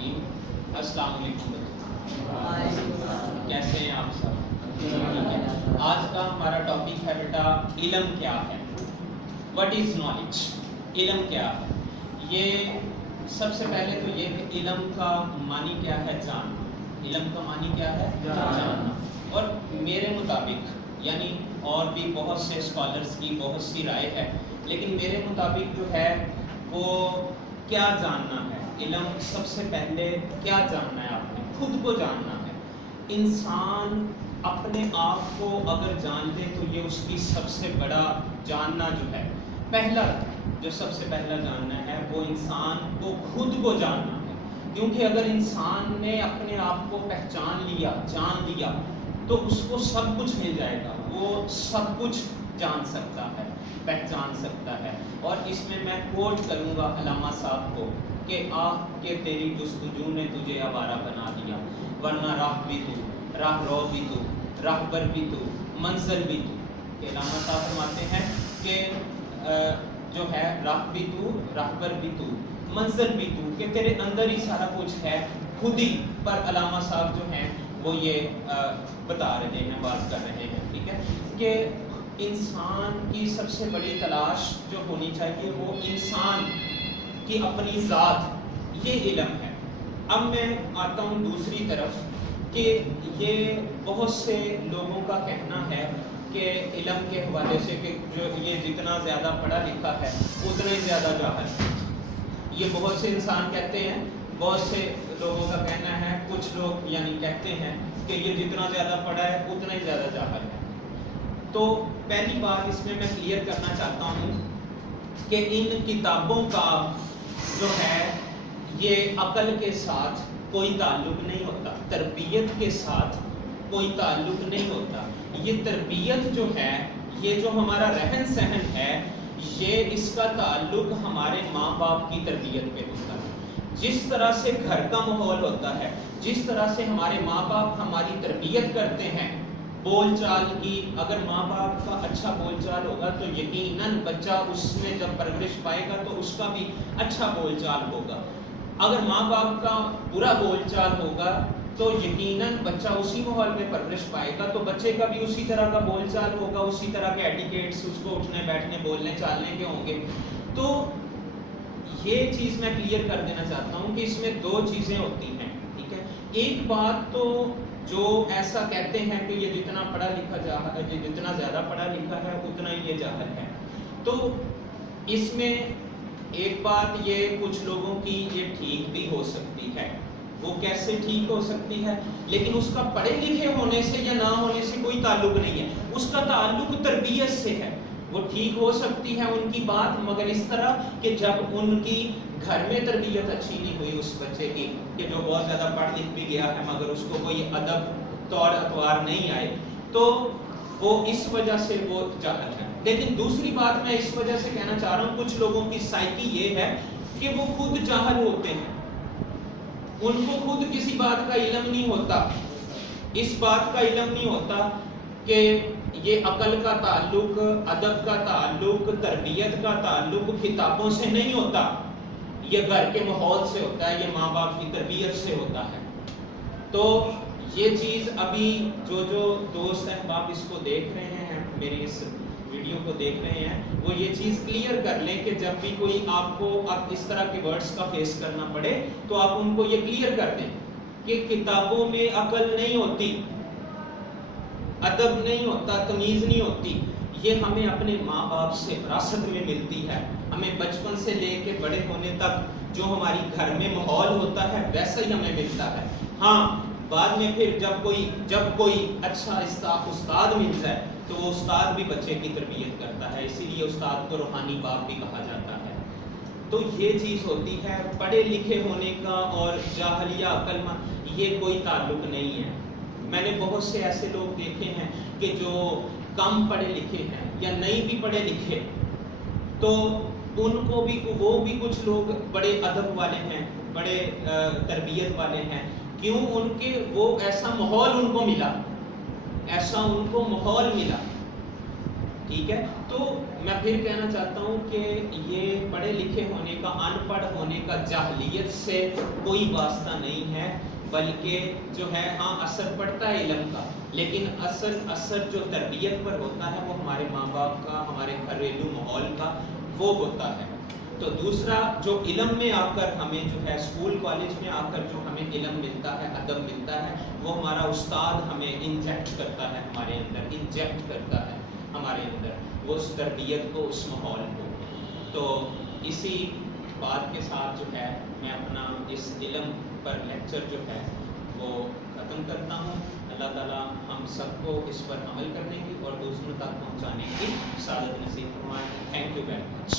الرحیم۔ السلام علیکم بچوں، کیسے ہیں آپ سب؟ ٹھیک ہے۔ آج کا ہمارا ٹاپک ہے بیٹا علم کیا ہے، وٹ از نالج، علم کیا ہے۔ یہ سب سے پہلے تو یہ کہ علم کا معنی کیا ہے، جاننا۔ علم کا معنی کیا ہے، جاننا۔ اور میرے مطابق، یعنی اور بھی بہت سے اسکالرس کی بہت سی رائے ہے، لیکن میرے مطابق جو ہے وہ کیا جاننا ہے، علم سب سے پہلے کیا جاننا ہے، آپ نے خود کو جاننا ہے۔ انسان اپنے آپ کو اگر جان لے تو یہ اس کی سب سے بڑا جاننا جو ہے، پہلا جو سب سے پہلا جاننا ہے وہ انسان کو خود کو جاننا ہے۔ کیونکہ اگر انسان نے اپنے آپ کو پہچان لیا، جان لیا، تو اس کو سب کچھ مل جائے گا، وہ سب کچھ جان سکتا ہے، پہچان سکتا ہے۔ اور اس میں کوٹ کروں گا علامہ صاحب کو کہ آہ کہ تیری جستجو نے تجھے آوارہ بنا دیا، ورنہ راہ بھی تو، راہ رو بھی تو، راہبر بھی تو، منزل بھی تو۔ کہ علامہ صاحب فرماتے ہیں کہ جو ہے راہ بھی تو، راہبر بھی تو، منزل بھی تو، کہ تیرے اندر ہی سارا کچھ ہے، خود ہی۔ پر علامہ صاحب جو ہیں وہ یہ بتا رہے ہیں، بات کر رہے ہیں، ٹھیک ہے، کہ انسان کی سب سے بڑی تلاش جو ہونی چاہیے وہ انسان کی اپنی ذات، یہ علم ہے۔ اب میں آتا ہوں دوسری طرف کہ یہ بہت سے لوگوں کا کہنا ہے کہ علم کے حوالے سے کہ جو یہ جتنا زیادہ پڑھا لکھا ہے اتنا ہی زیادہ جاہل ہے۔ یہ بہت سے انسان کہتے ہیں، بہت سے لوگوں کا کہنا ہے، کچھ لوگ یعنی کہتے ہیں کہ یہ جتنا زیادہ پڑھا ہے اتنا ہی زیادہ جاہل ہے۔ تو پہلی بات اس میں کلیئر کرنا چاہتا ہوں کہ ان کتابوں کا جو ہے یہ عقل کے ساتھ کوئی تعلق نہیں ہوتا، تربیت کے ساتھ کوئی تعلق نہیں ہوتا۔ یہ تربیت جو ہے، یہ جو ہمارا رہن سہن ہے، یہ اس کا تعلق ہمارے ماں باپ کی تربیت پہ ہوتا ہے۔ جس طرح سے گھر کا ماحول ہوتا ہے، جس طرح سے ہمارے ماں باپ ہماری تربیت کرتے ہیں، بول چال کی، اگر ماں باپ کا اچھا بول چال ہوگا تو یقیناً بچہ اس میں جب پرورش پائے گا تو اس کا بھی اچھا بول چال ہوگا۔ اگر ماں باپ کا برا بول چال ہوگا تو یقیناً بچہ اسی ماحول میں پرورش پائے گا، تو بچے کا بھی اسی طرح کا بول چال ہوگا، اسی طرح کے ایٹیکیٹس اس کو اٹھنے بیٹھنے بولنے چالنے کے ہوں گے۔ تو یہ چیز میں کلیئر کر دینا چاہتا ہوں کہ اس میں دو چیزیں ہوتی ہیں، ٹھیک ہے۔ ایک بات تو جو ایسا کہتے ہیں کہ یہ جتنا پڑھا لکھا جاہل، یہ جتنا زیادہ پڑھا لکھا ہے اتنا ہی یہ جاہل ہے، تو اس میں ایک بات یہ کچھ لوگوں کی یہ ٹھیک بھی ہو سکتی ہے۔ وہ کیسے ٹھیک ہو سکتی ہے؟ لیکن اس کا پڑھے لکھے ہونے سے یا نہ ہونے سے کوئی تعلق نہیں ہے، اس کا تعلق تربیت سے ہے۔ وہ ٹھیک ہو سکتی ہے ان کی بات، مگر اس طرح کہ جب ان کی گھر میں تربیت اچھی نہیں ہوئی اس بچے کی، کہ جو بہت زیادہ پڑھ لکھ بھی گیا ہے مگر اس کو کوئی ادب طور اتوار نہیں آئے، تو وہ اس وجہ سے وہ جاہل ہے۔ لیکن دوسری بات میں اس وجہ سے کہنا چاہ رہا ہوں، کچھ لوگوں کی سائیکی یہ ہے کہ وہ خود جاہل ہوتے ہیں، ان کو خود کسی بات کا علم نہیں ہوتا، اس بات کا علم نہیں ہوتا کہ یہ عقل کا تعلق، ادب کا تعلق، تربیت کا تعلق کتابوں سے نہیں ہوتا، یہ گھر کے ماحول سے ہوتا ہے، یہ ماں باپ کی تربیت سے ہوتا ہے۔ تو یہ چیز ابھی جو دوست احباب اس کو دیکھ رہے ہیں، میری اس ویڈیو کو دیکھ رہے ہیں، وہ یہ چیز کلیئر کر لیں کہ جب بھی کوئی آپ کو اس طرح کے ورڈز کا فیس کرنا پڑے تو آپ ان کو یہ کلیئر کر دیں کہ کتابوں میں عقل نہیں ہوتی، ادب نہیں ہوتا، تمیز نہیں ہوتی، یہ ہمیں اپنے ماں باپ سے وراثت میں ملتی ہے۔ ہمیں بچپن سے لے کے بڑے ہونے تک جو ہماری گھر میں ماحول ہوتا ہے ویسا ہی ہمیں ملتا ہے۔ ہاں، بعد میں پھر جب کوئی اچھا استاد مل جائے تو وہ استاد بھی بچے کی تربیت کرتا ہے، اسی لیے استاد کو روحانی باپ بھی کہا جاتا ہے۔ تو یہ چیز ہوتی ہے، پڑھے لکھے ہونے کا اور جاہل یا عقل مند یہ کوئی تعلق نہیں ہے۔ میں نے بہت سے ایسے لوگ دیکھے ہیں کہ جو کم پڑھے لکھے ہیں یا نہیں بھی پڑھے لکھے، تو ان کو بھی، وہ بھی کچھ لوگ بڑے ادب والے ہیں، بڑے تربیت والے ہیں۔ کیوں؟ ان کے وہ ایسا ماحول ان کو ملا، ایسا ان کو ماحول ملا ٹھیک ہے. تو میں پھر کہنا چاہتا ہوں کہ یہ پڑھے لکھے ہونے کا ان پڑھ ہونے کا جاہلیت سے کوئی واسطہ نہیں ہے، بلکہ جو ہے ہاں اثر پڑتا ہے علم کا، لیکن اصل اثر جو تربیت پر ہوتا ہے وہ ہمارے ماں باپ کا، ہمارے گھریلو ماحول کا وہ ہوتا ہے. تو دوسرا جو علم میں آ کر ہمیں جو ہے اسکول کالج میں آ کر جو ہمیں علم ملتا ہے، ادب ملتا ہے، وہ ہمارا استاد ہمیں انجیکٹ کرتا ہے، ہمارے اندر انجیکٹ کرتا ہے ہمارے اندر وہ اس تربیت کو، اس ماحول کو. تو اسی بات کے ساتھ جو ہے میں اپنا اس علم پر لیکچر جو ہے وہ ختم کرتا ہوں. اللہ تعالیٰ ہم سب کو اس پر عمل کرنے کی اور دوسروں تک پہنچانے کی سعادت نصیب فرمائے. Thank you very much.